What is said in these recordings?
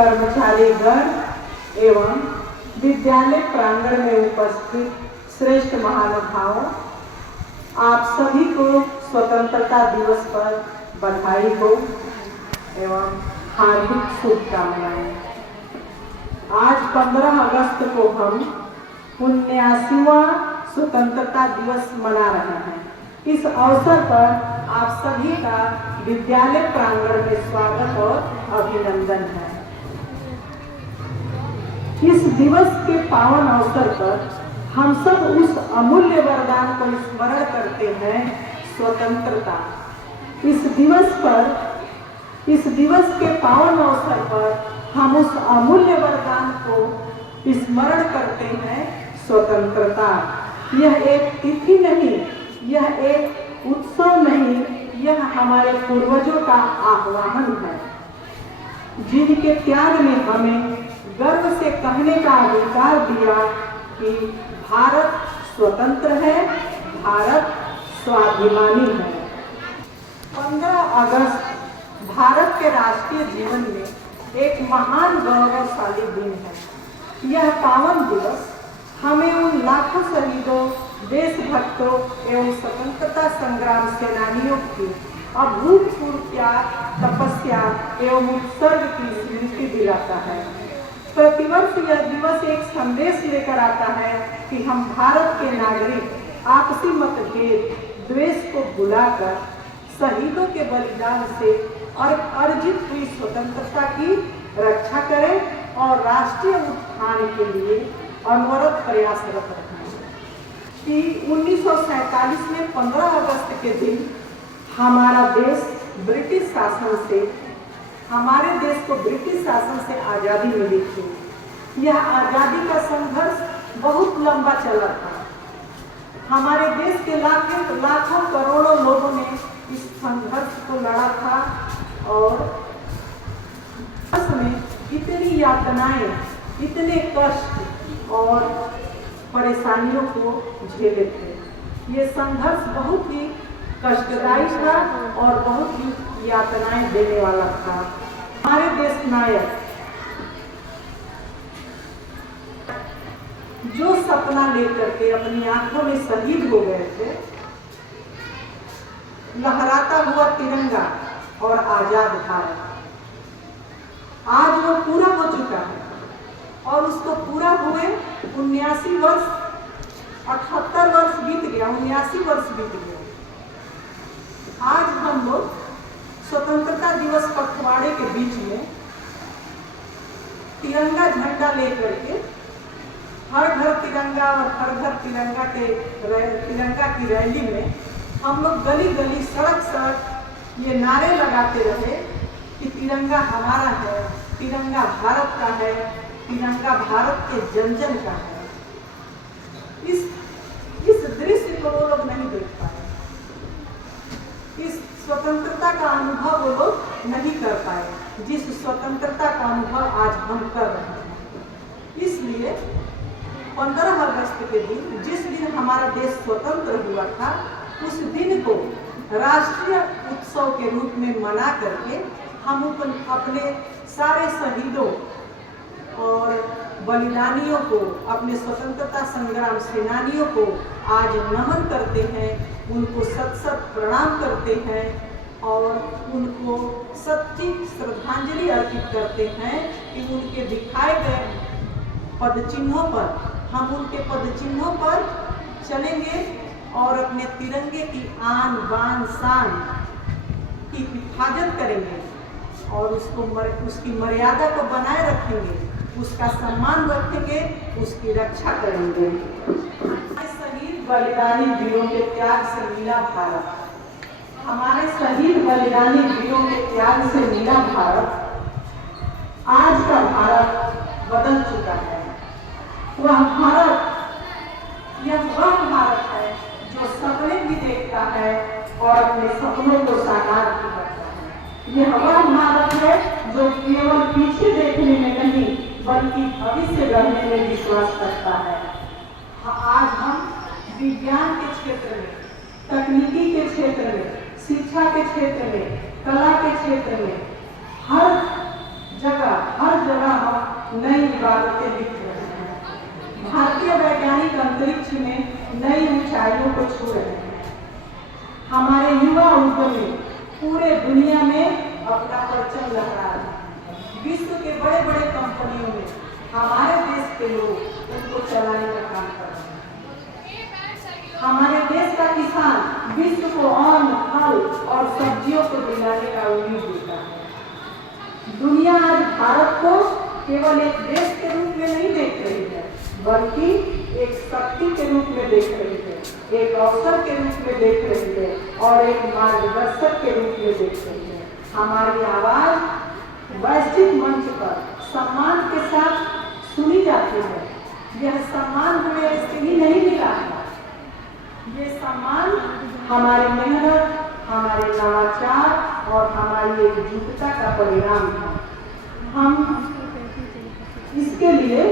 कर्मचारीगण एवं विद्यालय प्रांगण में उपस्थित श्रेष्ठ महानुभावों, आप सभी को स्वतंत्रता दिवस पर बधाई हो एवं हार्दिक शुभकामनाएं। आज 15 अगस्त को हम 79वां स्वतंत्रता दिवस मना रहे हैं। इस अवसर पर आप सभी का विद्यालय प्रांगण में स्वागत और अभिनंदन है। इस दिवस के पावन अवसर पर हम सब उस अमूल्य वरदान को स्मरण करते हैं, स्वतंत्रता। इस दिवस के पावन अवसर पर हम उस अमूल्य वरदान को स्मरण करते हैं, स्वतंत्रता। यह एक तिथि नहीं, यह एक उत्सव नहीं, यह हमारे पूर्वजों का आह्वान है, जिनके त्याग ने हमें गर्व से कहने का अधिकार दिया कि भारत स्वतंत्र है, भारत स्वाभिमानी है। 15 अगस्त भारत के राष्ट्रीय जीवन में एक महान गौरवशाली दिन है। यह पावन दिवस हमें उन लाखों शहीदों, देशभक्तों एवं स्वतंत्रता संग्राम सेनानियों की अभूतपूर्व त्याग, तपस्या एवं उत्सर्ग की स्मृति दिलाता है। प्रतिवर्ष यह दिवस एक संदेश लेकर आता है कि हम भारत के नागरिक आपसी मतभेद, द्वेष को भुलाकर शहीदों के बलिदान से और अर्जित हुई स्वतंत्रता की रक्षा करें और राष्ट्रीय उत्थान के लिए अनवरत प्रयासरत रहें। कि 1947 में 15 अगस्त के दिन हमारे देश को ब्रिटिश शासन से आज़ादी मिली थी। यह आज़ादी का संघर्ष बहुत लंबा चला था। हमारे देश के लाखों करोड़ों लोगों ने इस संघर्ष को लड़ा था और उसमें इतनी यातनाएं, इतने कष्ट और परेशानियों को झेले थे। ये संघर्ष बहुत ही कष्टदायी था और बहुत ही यातनाएं देने वाला था। हमारे देश नायक जो सपना लेकर के अपनी आंखों में शहीद हो गए थे, लहराता हुआ तिरंगा और आजाद भारत, आज वो पूरा हो चुका है और उसको पूरा हुए 79 वर्ष, 78 वर्ष बीत गया, 79 वर्ष बीत गया। आज हम लोग स्वतंत्रता दिवस पखवाड़े के बीच में तिरंगा झंडा लेकर के हर घर तिरंगा और हर घर तिरंगा की रैली में हम लोग गली गली, सड़क सड़क ये नारे लगाते रहे कि तिरंगा हमारा है, तिरंगा भारत का है, तिरंगा भारत के जन जन का है। इस दृश्य को वो लोग नहीं देख पाए, इस स्वतंत्रता का अनुभव वो लोग नहीं कर पाए, जिस स्वतंत्रता का अनुभव आज हम कर रहे हैं। इसलिए 15 अगस्त के दिन, जिस दिन हमारा देश स्वतंत्र हुआ था, उस दिन को राष्ट्रीय उत्सव के रूप में मना करके हम अपने सारे शहीदों और बलिदानियों को, अपने स्वतंत्रता संग्राम सेनानियों को आज नमन करते हैं, उनको सत सत प्रणाम करते हैं और उनको सच्ची श्रद्धांजलि अर्पित करते हैं कि उनके दिखाए गए पदचिन्हों पर, हम उनके पदचिन्हों पर चलेंगे और अपने तिरंगे की आन बान शान की हिफाजत करेंगे और उसकी मर्यादा को बनाए रखेंगे, उसका सम्मान रखेंगे, उसकी रक्षा करेंगे। शहीद बलिदानी वीरों के त्याग से मिला भारत, हमारे शहीद बलिदानी वीरों के त्याग से मिला भारत, आज का भारत बदल चुका है। वह भारत है जो सपने भी देखता है और अपने सपनों को साकार भी करता है। यह वह भारत है जो केवल पीछे देखने में नहीं बल्कि भविष्य गढ़ने में विश्वास करता है। आज हम विज्ञान के क्षेत्र में, तकनीकी के क्षेत्र में, शिक्षा के क्षेत्र में, कला के क्षेत्र में हर जगह नई इबादतें लिख रहे हैं। भारतीय वैज्ञानिक अंतरिक्ष में नई ऊंचाइयों को छू रहे हैं। हमारे युवा उद्यमी पूरे दुनिया में अपना परचम लहरा रहे हैं। विश्व के बड़े बड़े कंपनियों में हमारे देश के लोग उनको चलाने का काम कर रहे हैं। हमारे देश का किसान विश्व को अन्न, फल और सब्जियों को दिलाने का उम्मीद देता है। दुनिया आज भारत को केवल एक देश के रूप में नहीं देख रही है, बल्कि एक शक्ति के रूप में देख रही है, एक अवसर के रूप में देख रही है और एक मार्गदर्शक के रूप में देख रही है। हमारी आवाज वैश्विक मंच पर सम्मान के साथ सुनी जाती है। यह सम्मान हमें ऐसे ही नहीं मिला है। ये सम्मान हमारी मेहनत, हमारे नवाचार और हमारी एकजुटता का परिणाम है। हम इसके लिए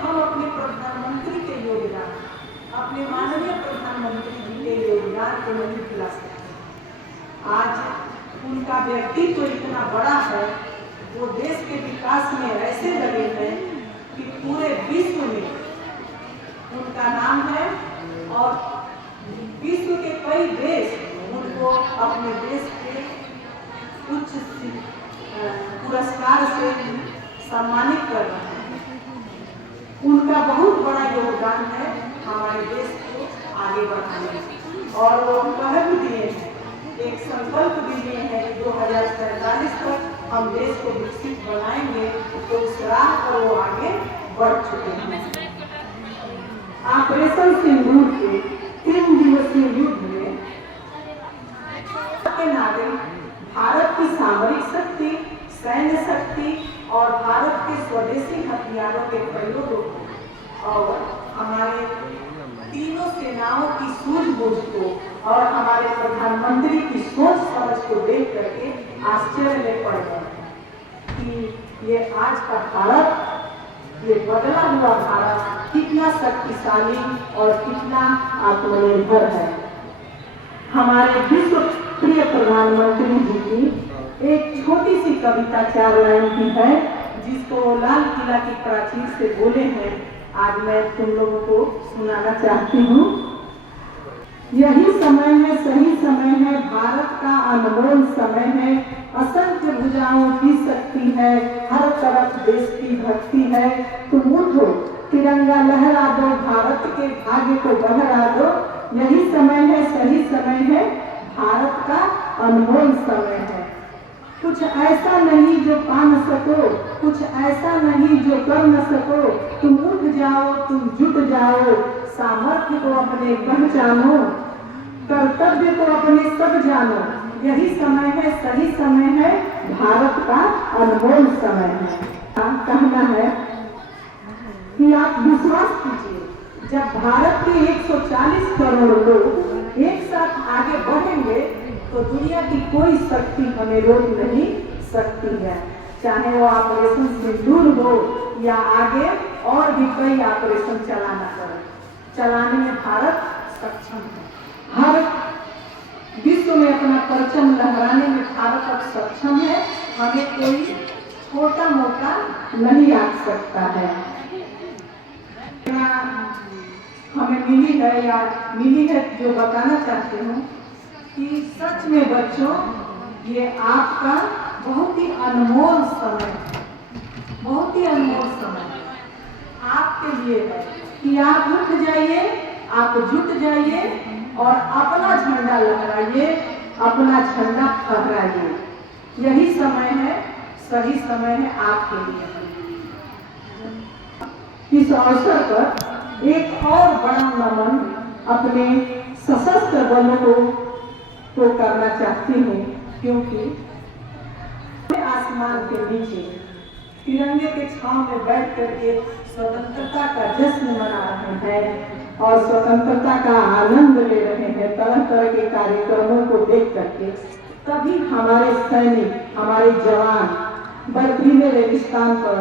हम अपने प्रधानमंत्री के योगदान, अपने माननीय प्रधानमंत्री जी के योगदान को नहीं भुला सकते। आज उनका व्यक्तित्व इतना बड़ा है, वो देश के विकास में ऐसे लगे हैं कि पूरे विश्व में उनका नाम है और विश्व के कई देश उनको अपने देश के उच्च पुरस्कार से सम्मानित कर रहे हैं। उनका बहुत बड़ा योगदान है हमारे देश को आगे बढ़ाने में। और वो कह भी दिए हैं, एक संकल्प भी दिए हैं कि 2047 तक हम देश को विकसित बनाएंगे, तो उस राह पर वो आगे बढ़ चुके हैं। ऑपरेशन सिंदूर के 3 दिवसीय युद्ध में के नागरिक भारत की सामरिक शक्ति, सैन्य शक्ति और भारत के स्वदेशी हथियारों के प्रयोग और हमारे तीनों सेनाओं की सूझबूझ को और हमारे प्रधानमंत्री की सोच समझ को देख करके आश्चर्य में पड़ गए कि ये आज का भारत, ये बदला हुआ भारत कितना शक्तिशाली और कितना आत्मनिर्भर है। हमारे विश्व प्रिय प्रधानमंत्री जी की एक छोटी सी कविता 4 लाइन की है, जिसको लाल किला की प्राचीर से बोले हैं। आज मैं तुम लोगों को सुनाना चाहती हूँ। यही समय है, सही समय है, भारत का अनमोल समय है, असंख्य भुजाओं की शक्ति है, हर तरफ देश की भक्ति है। तुम उठो, तिरंगा लहरा दो, भारत के भाग्य को बहरा दो। यही समय है, सही समय है, भारत का अनमोल समय है। कुछ ऐसा नहीं जो पा न सको, कुछ ऐसा नहीं जो कर न सको। तुम उठ जाओ, तुम जुट जाओ, सामर्थ्य को अपने पहचानो, कर्तव्य को अपने सब जानो। यही समय है, सही समय है, भारत का अनमोल समय है। कहना है कि आप विश्वास कीजिए, जब भारत के 140 करोड़ लोग एक साथ आगे बढ़ेंगे तो दुनिया की कोई शक्ति हमें रोक नहीं सकती है। चाहे वो ऑपरेशन सिंदूर हो या आगे और भी कई ऑपरेशन चलाने में भारत सक्षम है। हर विश्व में अपना परचम लहराने में भारत अब सक्षम है। हमें कोई छोटा मोटा नहीं आंक सकता है। हमें मिली है जो बताना चाहती हूँ कि सच में बच्चों, ये आपका बहुत ही अनमोल समय है, बहुत ही अनमोल समय आपके लिए है कि आप उठ जाइए, आप जुट जाइए और अपना झंडा लहराइए, अपना झंडा फहराइए। यही समय है, सही समय है आपके लिए। इस अवसर पर एक और बड़ा नमन अपने सशस्त्र बलों को करना चाहती हूँ, क्योंकि आसमान के नीचे तिरंगे के छांव में बैठकर के स्वतंत्रता का जश्न मना रहे हैं और स्वतंत्रता का आनंद ले रहे हैं तरह तरह के कार्यक्रमों को देख करके। तभी हमारे सैनिक, हमारे जवान बर्फीले रेगिस्तान पर,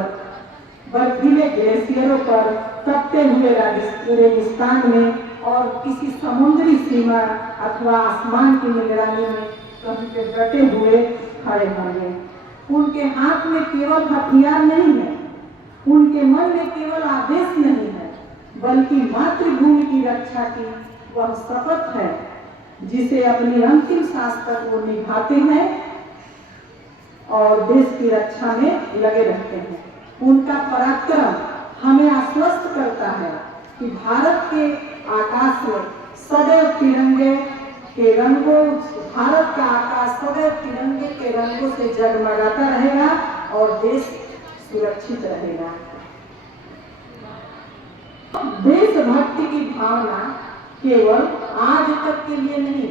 बर्फीले ग्लेशियरों पर, तपते हुए रेगिस्तान में और किसी समुद्री सीमा अथवा आसमान की निगरानी में कहीं पे डटे हुए खड़े होंगे। उनके हाथ में केवल हथियार नहीं है, उनके मन में केवल आदेश नहीं है, बल्कि मातृभूमि की रक्षा की वह शपथ है जिसे अपनी अंतिम सांस तक वो निभाते हैं और देश की रक्षा में लगे रहते हैं। उनका पराक्रम हमें आश्वस्त करता है कि भारत के आकाश में सदैव तिरंगे के रंगों, भारत का आकाश सदैव तिरंगे के रंगों से जगमगाता रहेगा और देश सुरक्षित रहेगा। देशभक्ति की भावना केवल आज तक के लिए नहीं,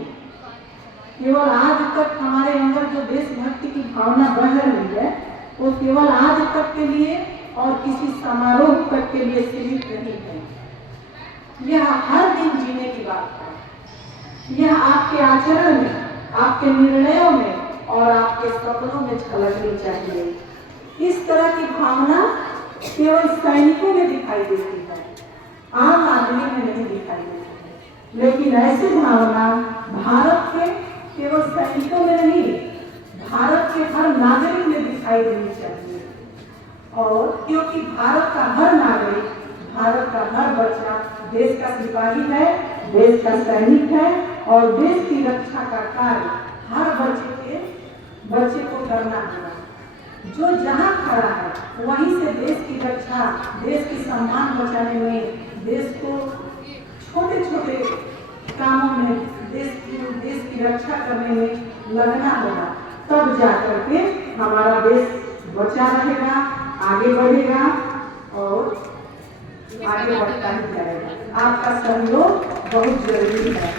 केवल आज तक हमारे अंदर जो देशभक्ति की भावना बह रही है वो केवल आज तक के लिए और किसी समारोह तक के लिए सीमित नहीं है। यह हर दिन जीने की बात है। यह आपके आचरण में, आपके निर्णयों में और आपके सपनों में झलकनी चाहिए। इस तरह की भावना केवल सैनिकों में दिखाई देती है, आम आदमी में नहीं दिखाई देती है। लेकिन ऐसी भावना भारत के केवल सैनिकों में नहीं, भारत के हर नागरिक में दिखाई देनी चाहिए। और क्योंकि भारत का हर नागरिक, भारत का हर बच्चा देश का सिपाही है, देश का सैनिक है और देश की रक्षा का कार्य हर बच्चे को करना होगा। जो जहाँ खड़ा है वहीं से देश की रक्षा, देश की सम्मान बचाने में, देश को छोटे छोटे कामों में देश की रक्षा करने में लगना होगा। तब जाकर के हमारा देश बचा रहेगा, आगे बढ़ेगा और आगे बढ़ता ही जाएगा। आपका सहयोग बहुत जरूरी है।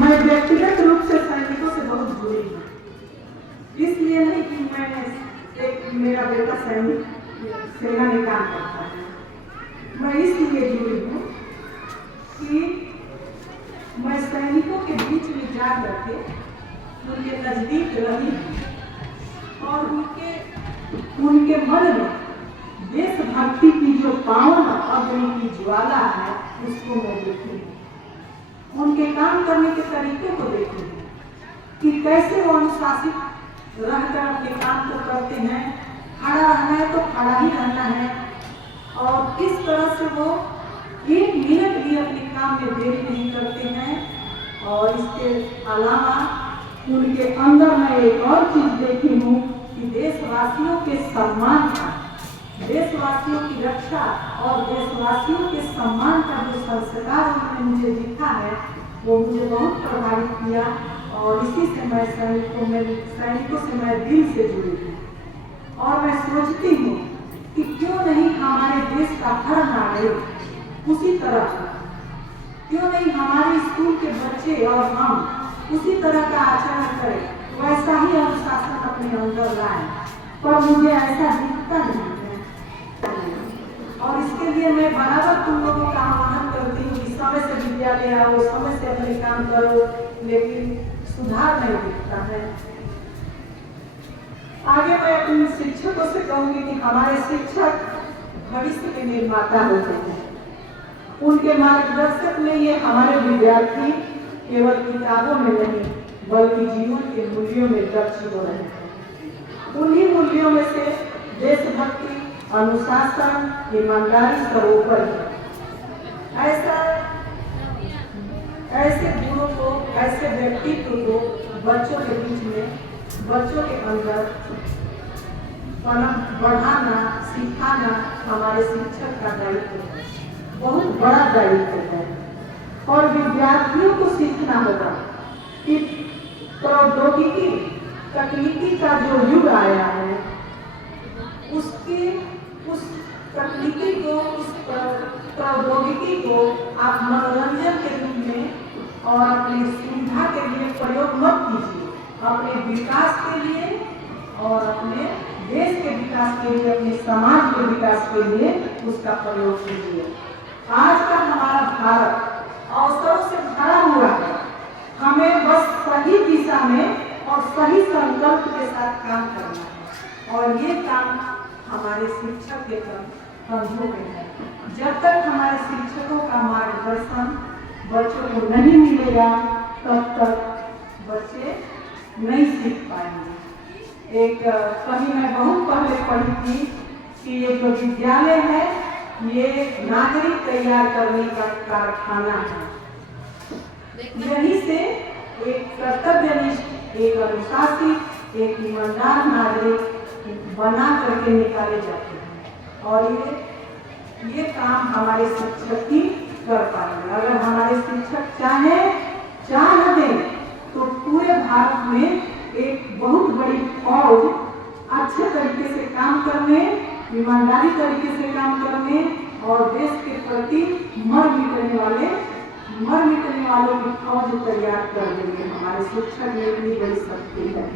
मैं व्यक्तिगत रूप से सैनिकों से बहुत जुड़ी हूँ, इसलिए नहीं कि मेरा बेटा सैनिक सेना में काम करता है। मैं इसलिए जुड़ी हूँ कि मैं सैनिकों के बीच में जा करके उनके नजदीक रही और उनके मन में देशभक्ति की जो पावन अग्नि की ज्वाला है उसको मैं देखी, उनके काम करने के तरीके को देखी कि कैसे वो अनुशासित रहकर अपने काम को करते हैं। खड़ा रहना है तो खड़ा ही रहना है और किस तरह से वो एक मिनट भी अपने काम में देरी नहीं करते हैं। और इसके अलावा उनके अंदर मैं एक और चीज देखी हूँ कि देशवासियों के सम्मान का, देशवासियों की रक्षा और देशवासियों के सम्मान का जो संस्कार उन्होंने मुझे दिखा है वो मुझे बहुत प्रभावित किया और इसी से मैं सैनिकों से मैं दिल से जुड़ी हूँ। और मैं सोचती हूँ कि क्यों नहीं हमारे देश का हर नागरिक उसी तरह, क्यों नहीं हमारे स्कूल के बच्चे और हम उसी तरह का आचरण करें, वैसा ही अनुशासन अपने अंदर लाएं। पर मुझे ऐसा दिखता नहीं है और इसके लिए मैं बराबर तुम लोगों का आह्वान करती हूँ कि समय से विद्यालय आओ, समय से अपने काम करो, लेकिन सुधार नहीं दिखता है। आगे मैं अपने शिक्षकों से कहूंगी कि हमारे शिक्षक भविष्य के निर्माता होते हैं। उनके मार्गदर्शक में ये हमारे विद्यार्थी केवल किताबों में नहीं बल्कि जीवन के मूल्यों में दक्ष हो रहे हैं। उन्हीं मूल्यों में से देशभक्ति, अनुशासन, ईमानदारी सर्वोपरि है। ऐसे गुणों को, ऐसे व्यक्तित्व को बच्चों के बीच में, बच्चों के अंदर बढ़ाना, सिखाना हमारे शिक्षक का दायित्व है, बहुत बड़ा दायित्व है। और विद्यार्थियों को सीखना होगा कि प्रौद्योगिकी, तकनीकी का जो युग आया है उस तकनीकी को, उस प्रौद्योगिकी को आप मनोरंजन के रूप में और अपनी सुविधा के लिए प्रयोग मत कीजिए। अपने विकास के लिए और अपने देश के विकास के लिए, अपने समाज के विकास के लिए उसका प्रयोग कीजिए। आज का हमारा भारत अवसरों से भरा हुआ है। हमें बस सही दिशा में और सही संकल्प के साथ काम करना है और ये काम हमारे शिक्षक के कंधों में है। जब तक हमारे शिक्षकों का मार्गदर्शन बच्चों को नहीं मिलेगा तब तक बच्चे नहीं सीख पाएंगे। एक कभी मैं बहुत पहले पढ़ी थी कि ये जो विद्यालय है ये नागरिक तैयार करने का कारखाना है। यहीं से एक कर्तव्यनिष्ठ, एक अनुशासित, एक ईमानदार नागरिक बना करके निकाले जाते हैं। और ये काम हमारे शिक्षक ही कर पाएंगे। अगर हमारे शिक्षक चाह दें तो पूरे भारत में एक बहुत बड़ी फौज अच्छे तरीके से काम करने, ईमानदारी तरीके से काम करने और देश के प्रति मर मिटने वालों की फौज तैयार कर देंगे। हमारे शिक्षक में इतनी बड़ी शक्ति है।